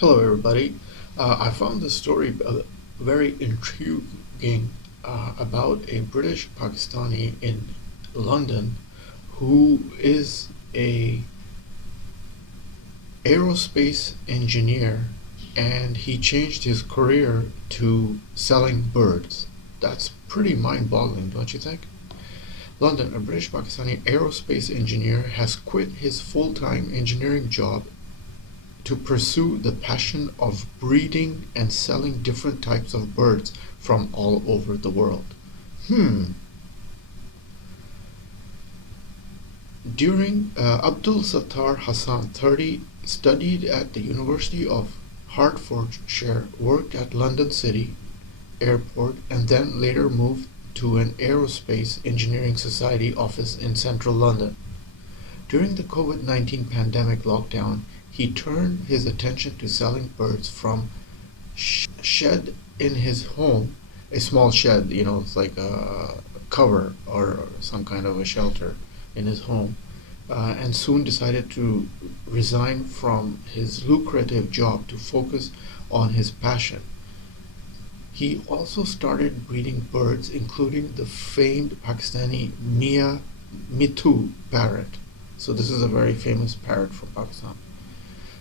Hello, everybody. I found this story very intriguing about a British Pakistani in London who is a aerospace engineer, and he changed his career to selling birds. That's pretty mind-boggling, don't you think? London, a British Pakistani aerospace engineer, has quit his full-time engineering job to pursue the passion of breeding and selling different types of birds from all over the world. Hmm. During Abdul Sattar Hassan, 30, studied at the University of Hertfordshire, worked at London City Airport, and then later moved to an Aerospace Engineering Society office in central London. During the COVID-19 pandemic lockdown, he turned his attention to selling birds from shed in his home, a small shed, it's like a cover or some kind of a shelter in his home, and soon decided to resign from his lucrative job to focus on his passion. He also started breeding birds, including the famed Pakistani Mia Mitu parrot. So this is a very famous parrot from Pakistan.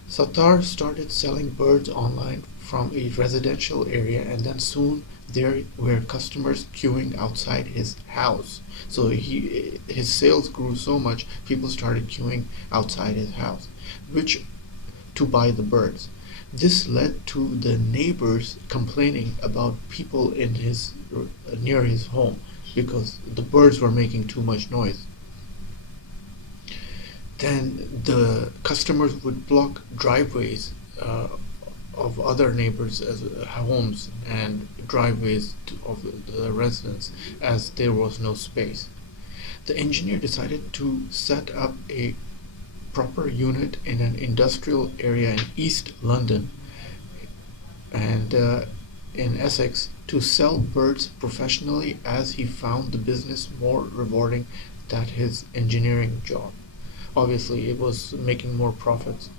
Sattar started selling birds online from a residential area, and then soon there were customers queuing outside his house. So his sales grew so much, people started queuing outside his house, which to buy the birds. This led to the neighbors complaining about people in his near his home because the birds were making too much noise. Then the customers would block driveways of other neighbors' as homes and driveways of the residents, as there was no space. The engineer decided to set up a proper unit in an industrial area in East London and in Essex to sell birds professionally, as he found the business more rewarding than his engineering job. Obviously, it was making more profits.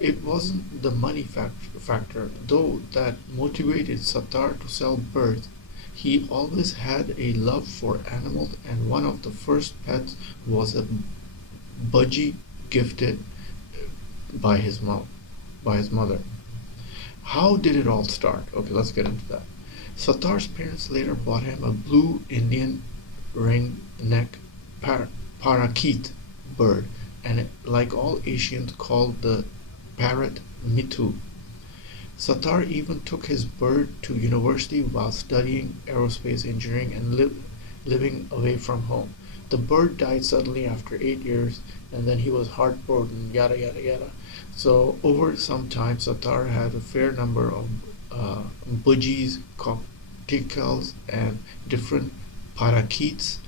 It wasn't the money factor, though, that motivated Sattar to sell birds. He always had a love for animals, and one of the first pets was a budgie gifted by his mother. How did it all start? Okay, let's get into that. Sattar's parents later bought him a blue Indian ring-neck parakeet bird, and like all Asians, called the parrot Mitu. Sattar even took his bird to university while studying aerospace engineering and living away from home. The bird died suddenly after 8 years, and then he was heartbroken, yada yada yada. So, over some time, Sattar had a fair number of budgies, cockatiels, and different parakeets.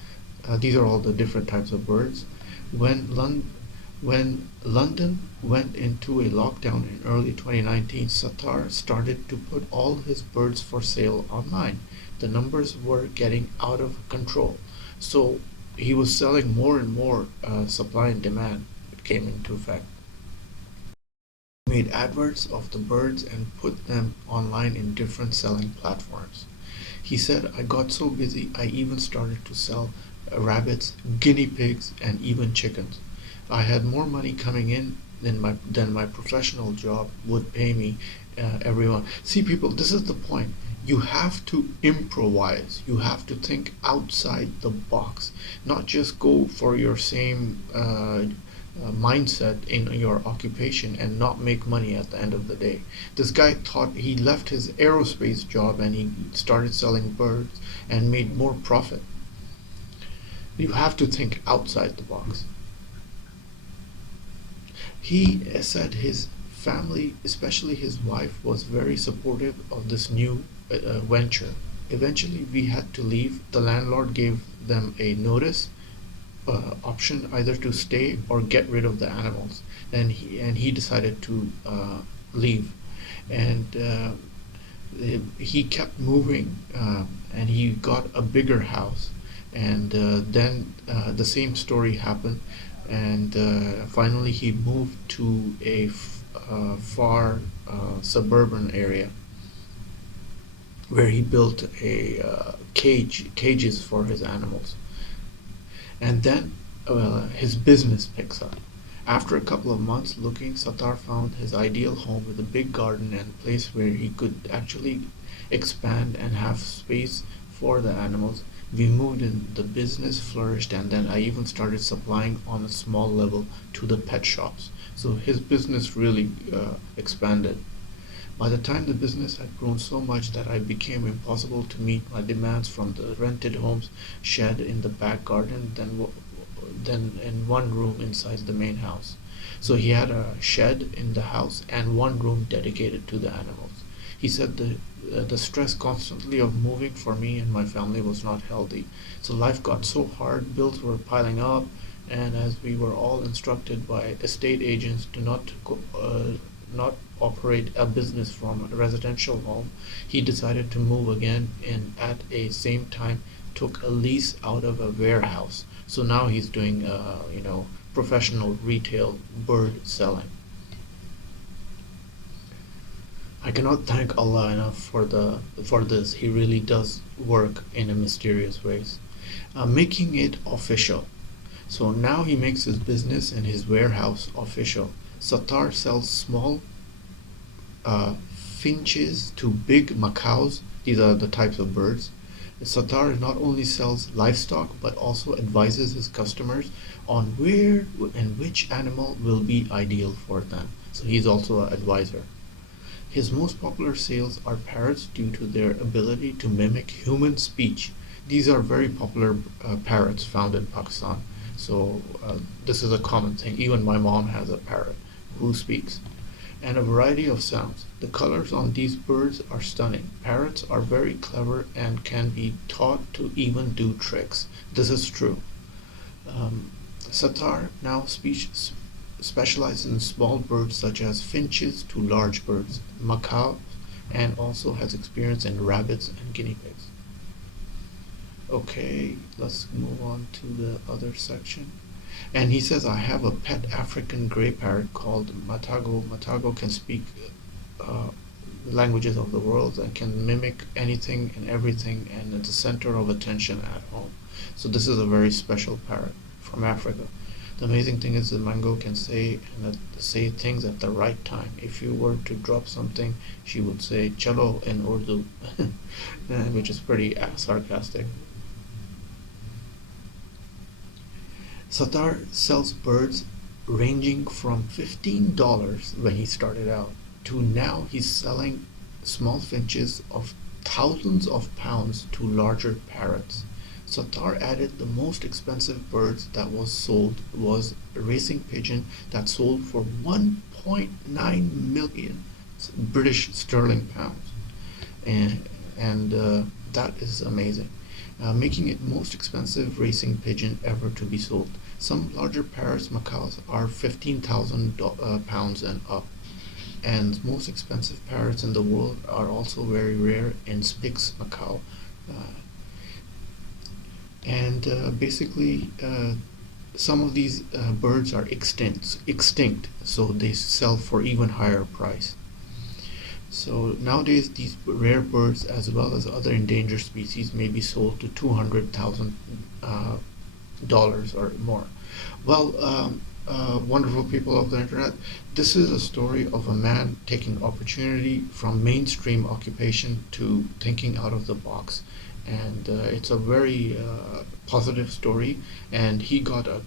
These are all the different types of birds. When London went into a lockdown in early 2019, Sattar started to put all his birds for sale online. The numbers were getting out of control, so he was selling more and more. Supply and demand came into effect. He made adverts of the birds and put them online in different selling platforms. He said, "I got so busy I even started to sell rabbits, guinea pigs, and even chickens. I had more money coming in than my professional job would pay me every month." See, people, this is the point. You have to improvise. You have to think outside the box, not just go for your same mindset in your occupation and not make money at the end of the day. This guy thought he left his aerospace job and he started selling birds and made more profit. You have to think outside the box. He said his family, especially his wife, was very supportive of this new venture. Eventually, we had to leave. The landlord gave them a notice option, either to stay or get rid of the animals, and he decided to leave. And he kept moving, and he got a bigger house. And then the same story happened, and finally he moved to far suburban area where he built a cages for his animals. And then his business picks up. After a couple of months looking, Sattar found his ideal home with a big garden and place where he could actually expand and have space for the animals. We moved in, the business flourished, and then I even started supplying on a small level to the pet shops. So his business really expanded. By the time the business had grown so much that it became impossible to meet my demands from the rented homes shed in the back garden than in one room inside the main house. So he had a shed in the house and one room dedicated to the animals. He said the stress constantly of moving for me and my family was not healthy. So life got so hard, bills were piling up, and as we were all instructed by estate agents to not operate a business from a residential home, he decided to move again and at a same time took a lease out of a warehouse. So now he's doing professional retail bird selling. I cannot thank Allah enough for this. He really does work in a mysterious ways, making it official. So now he makes his business and his warehouse official. Sattar sells small finches to big macaws. These are the types of birds. Sattar not only sells livestock but also advises his customers on where and which animal will be ideal for them. So he's also an advisor. His most popular sales are parrots due to their ability to mimic human speech. These are very popular parrots found in Pakistan. So this is a common thing. Even my mom has a parrot who speaks. And a variety of sounds. The colors on these birds are stunning. Parrots are very clever and can be taught to even do tricks. This is true. Sattar now specializes in small birds such as finches to large birds, macaws, and also has experience in rabbits and guinea pigs. Okay, let's move on to the other section. And he says, I have a pet African gray parrot called Matago. Matago can speak uh, languages of the world and can mimic anything and everything and it's the center of attention at home. So this is a very special parrot from Africa. The amazing thing is the mango can say things at the right time. If you were to drop something, she would say "chalo" in Urdu, which is pretty sarcastic. Sattar sells birds ranging from $15 when he started out to now he's selling small finches of thousands of pounds to larger parrots. Sattar added the most expensive birds that was sold was a racing pigeon that sold for 1.9 million British sterling pounds, and that is amazing, making it most expensive racing pigeon ever to be sold. Some larger parrots macaws are 15,000 pounds and up, and most expensive parrots in the world are also very rare in Spix macaw. Uh, and basically some of these birds are extinct, so they sell for even higher price. So nowadays these rare birds as well as other endangered species may be sold to $200,000 or more. Well, wonderful people of the internet, this is a story of a man taking opportunity from mainstream occupation to thinking out of the box, and it's a very positive story. And he got a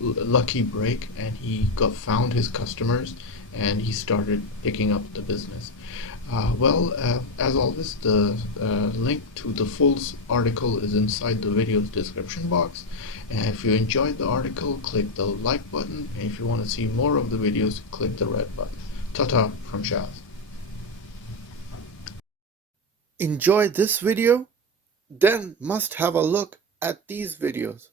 lucky break, and he got found his customers, and he started picking up the business. As always, the link to the full article is inside the video's description box. And if you enjoyed the article, click the like button. And if you want to see more of the videos, click the red button. Ta-ta from Shaz. Enjoy this video? Then must have a look at these videos.